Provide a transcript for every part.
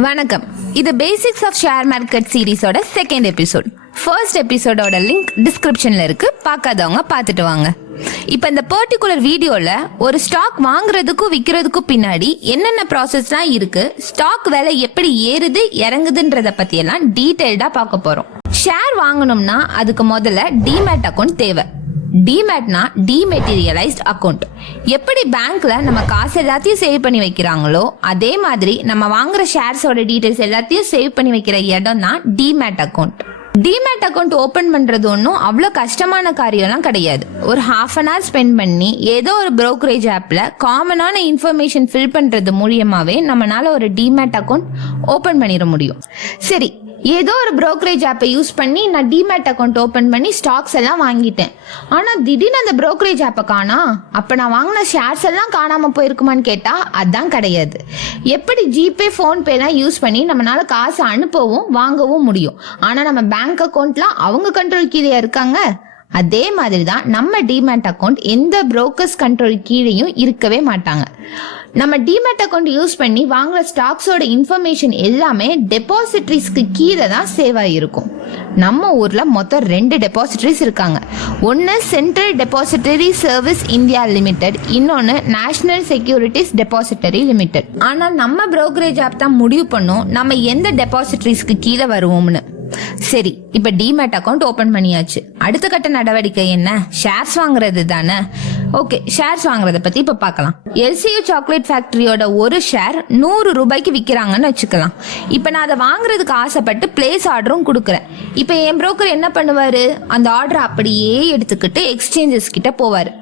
வணக்கம். இது basics of share market சீரிஸோட செகண்ட் எபிசோட். ஃபர்ஸ்ட் எபிசோடோட லிங்க் டிஸ்கிரிப்ஷன்ல இருக்கு, பார்க்காதவங்க பார்த்துட்டு வாங்க. இப்போ இந்த பர்டிகுலர் வீடியோல ஒரு ஸ்டாக் வாங்குறதுக்கும் விற்கிறதுக்கும் பின்னாடி என்னென்ன ப்ராசஸ்லாம் இருக்கு, ஸ்டாக் விலை எப்படி ஏறுது இறங்குதுன்றத பத்தி எல்லாம் டீடைல்டா பார்க்க போறோம். ஷேர் வாங்கணும்னா அதுக்கு முதல்ல டிமேட் அக்கௌண்ட் தேவை. டிமேட்னா டிமெட்டீரியலைஸ்ட் அக்கௌண்ட். எப்படி பேங்க்ல நம்ம காசு எல்லாத்தையும் சேவ் பண்ணி வைக்கிறாங்களோ அதே மாதிரி நம்ம வாங்குற ஷேர்ஸோட டீடைல்ஸ் எல்லாத்தையும் சேவ் பண்ணி வைக்கிற இடம் தான் demat account. Demat account open பண்றது ஒன்றும் அவ்வளோ கஷ்டமான காரியம்லாம் கிடையாது. ஒரு ½ அன் ஹவர் ஸ்பெண்ட் பண்ணி ஏதோ ஒரு brokerage ஆப்ல காமனான இன்ஃபர்மேஷன் ஃபில் பண்றது மூலியமாவே நம்மளால ஒரு டிமேட் அக்கௌண்ட் ஓபன் பண்ணிட முடியும். சரி, ஏதோ ஒரு brokerage ஆப்பை யூஸ் பண்ணி நான் டிமேட் அக்கௌண்ட் ஓபன் பண்ணி ஸ்டாக்ஸ் எல்லாம் வாங்கிட்டேன். ஆனா திடீர்னு அந்த brokerage ஆப்பை காணா, அப்ப நான் வாங்கின ஷேர்ஸ் எல்லாம் காணாம போயிருக்குமான்னு கேட்டா அதான் கிடையாது. எப்படி ஜிபே ஃபோன்பே எல்லாம் யூஸ் பண்ணி நம்மளால காசு அனுப்பவும் வாங்கவும் முடியும், ஆனா நம்ம பேங்க் அக்கௌண்ட்லாம் அவங்க கண்ட்ரோல் கீழே இருக்காங்க. அதே மாதிரி தான் நம்ம டிமேட் அக்கௌண்ட் எந்த புரோக்கர்ஸ் கண்ட்ரோல் கீழேயும் இருக்கவே மாட்டாங்க. நம்ம டிமேட் அக்கௌண்ட் யூஸ் பண்ணி வாங்குற ஸ்டாக்ஸோட இன்ஃபர்மேஷன் எல்லாமே டெபாசிட்ரிஸ்க்கு கீழே தான் சேவ் ஆகிருக்கும். நம்ம ஊர்ல மொத்தம் 2 டெபாசிட்டரிஸ் இருக்காங்க. ஒன்று central depository service India limited, இன்னொன்று நேஷனல் செக்யூரிட்டிஸ் டெபாசிட்டரி லிமிடெட். ஆனால் நம்ம brokerage ஆப் தான் முடிவு பண்ணும் நம்ம எந்த டெபாசிட்டரிஸ்க்கு கீழே வருவோம்னு. சரி, இப்ப டிமேட் அக்கௌண்ட் ஓபன் பண்ணியாச்சு. அடுத்த கட்ட நடவடிக்கை என்ன? ஷேர்ஸ் வாங்குறது தானே. ஓகே, ஷேர்ஸ் வாங்குறத பத்தி இப்ப பார்க்கலாம். எல்சியூ சாக்லேட் ஃபேக்டரியோட ஒரு ஷேர் 100 ரூபாய்க்கு விற்கிறாங்கன்னு வச்சுக்கலாம். இப்ப நான் அதை வாங்குறதுக்கு ஆசைப்பட்டு பிளேஸ் ஆர்டரும் கொடுக்குறேன். இப்ப என் புரோக்கர் என்ன பண்ணுவாரு, அந்த ஆர்டர் அப்படியே எடுத்துக்கிட்டு எக்ஸ்சேஞ்சஸ் கிட்ட போவாரு.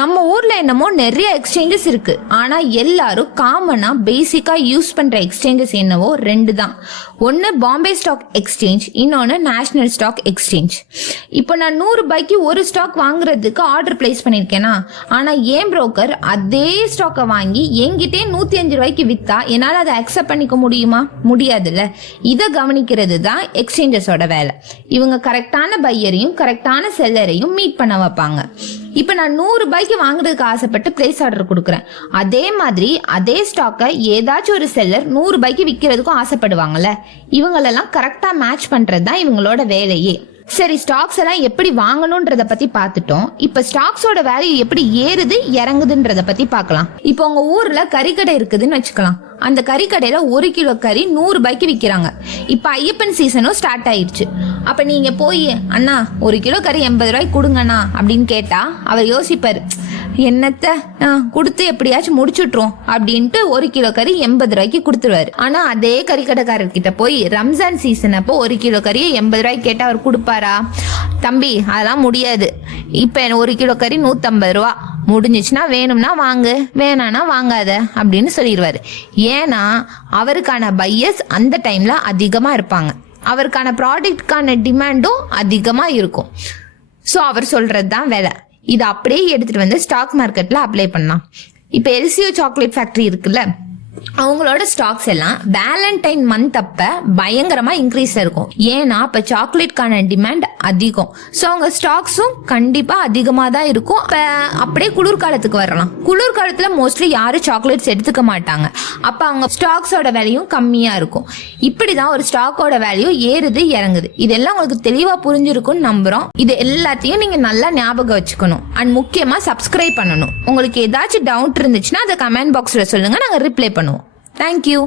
நம்ம ஊர்ல என்னமோ நிறைய எக்ஸ்சேஞ்சஸ் இருக்கு, ஆனா எல்லாரும் காமனா பேசிக்கா யூஸ் பண்ற எக்ஸ்சேஞ்சஸ் என்னவோ 2 தான். ஒன்னு பாம்பே ஸ்டாக் எக்ஸ்சேஞ்ச், இன்னொன்னு நேஷனல் ஸ்டாக் எக்ஸ்சேஞ்ச். இப்போ நான் 100 ரூபாய்க்கு ஒரு ஸ்டாக் வாங்குறதுக்கு ஆர்டர் பிளேஸ் பண்ணிருக்கேனா, ஆனா ஏன் புரோக்கர் அதே ஸ்டாக்கை வாங்கி என்கிட்டே 105 ரூபாய்க்கு வித்தா என்னால அதை அக்செப்ட் பண்ணிக்க முடியுமா? முடியாதுல்ல. இதை கவனிக்கிறது தான் எக்ஸ்சேஞ்சஸோட வேலை. இவங்க கரெக்டான பையரையும் கரெக்டான செல்லரையும் மீட் பண்ண வைப்பாங்க. இப்ப நான் 100 ரூபாய்க்கு வாங்குறதுக்கு ஆசைப்பட்டு பிளேஸ் ஆர்டர் கொடுக்குறேன். அதே மாதிரி அதே ஸ்டாக்கை ஏதாச்சும் ஒரு செல்லர் 100 ரூபாய்க்கு விற்கிறதுக்கும் ஆசைப்படுவாங்கல்ல. இவங்களெல்லாம் கரெக்டா மேட்ச் பண்றது தான் இவங்களோட வேலையே. சரி, ஸ்டாக்ஸ் எல்லாம் எப்படி வாங்கணும்ன்றத பத்தி பார்த்துட்டோம். இப்ப ஸ்டாக்ஸோட வேல்யூ எப்படி ஏறுது இறங்குதுன்றத பத்தி பார்க்கலாம். இப்போ உங்க ஊர்ல கறிக்கடை இருக்குதுன்னு வச்சுக்கலாம். அந்த கறிக்கடையில 1 கிலோ கறி 100 ரூபாய்க்கு விற்கிறாங்க. இப்ப ஐயப்பன் சீசனும் ஸ்டார்ட் ஆயிடுச்சு. அப்ப நீங்க போய் அண்ணா 1 கிலோ கறி 80 ரூபாய்க்கு கொடுங்கண்ணா அப்படின்னு கேட்டா அவர் யோசிப்பாரு, என்னத்த கொடுத்து எப்படியாச்சும் முடிச்சுட்றோம் அப்படின்ட்டு 1 கிலோ கறி 80 ரூபாய்க்கு கொடுத்துருவாரு. ஆனா அதே கறிக்கடைக்காரர்கிட்ட போய் ரம்ஜான் சீசன் அப்போ 1 கிலோ கறியை 80 ரூபாய்க்கு கேட்டா அவர் கொடுப்பாரா? தம்பி, அதெல்லாம் முடியாது. இப்ப 1 கிலோ கறி 150 ரூபா, முடிஞ்சிச்சுன்னா வேணும்னா வாங்கு, வேணானா வாங்காத அப்படின்னு சொல்லிடுவாரு. ஏன்னா அவருக்கான பையர்ஸ் அந்த டைம்ல அதிகமா இருப்பாங்க, அவருக்கான ப்ராடக்ட்கான டிமாண்டும் அதிகமா இருக்கும். ஸோ அவர் சொல்றது தான் வேலை. இதை அப்படியே எடுத்துட்டு வந்து ஸ்டாக் மார்க்கெட்ல அப்ளை பண்ணலாம். இப்போ எல்சியூ சாக்லேட் ஃபேக்டரி இருக்குல்ல, அவங்களோட ஸ்டாக்ஸ் எல்லாம் வேலண்டைன் மந்த் அப்ப பயங்கரமா இன்க்ரீஸ் இருக்கும். ஏன்னா இப்ப சாக்லேட்கான டிமாண்ட் அதிகம். ஸோ அவங்க ஸ்டாக்ஸும் கண்டிப்பா அதிகமா தான் இருக்கும். இப்ப அப்படியே குளிர்காலத்துக்கு வரலாம். குளிர்காலத்துல மோஸ்ட்லி யாரும் சாக்லேட்ஸ் எடுத்துக்க மாட்டாங்க. அப்ப அவங்க ஸ்டாக்ஸோட வேல்யூ கம்மியா இருக்கும். இப்படிதான் ஒரு ஸ்டாக்கோட வேல்யூ ஏறுது இறங்குது. இதெல்லாம் உங்களுக்கு தெளிவா புரிஞ்சிருக்கும்னு நம்புறோம். இது எல்லாத்தையும் நீங்க நல்லா ஞாபகம் வச்சுக்கணும். அண்ட் முக்கியமா சப்ஸ்கிரைப் பண்ணணும். உங்களுக்கு ஏதாச்சும் டவுட் இருந்துச்சுன்னா அதை கமெண்ட் பாக்ஸ்ல சொல்லுங்க, நாங்க ரிப்ளை பண்ணுவோம். Thank you.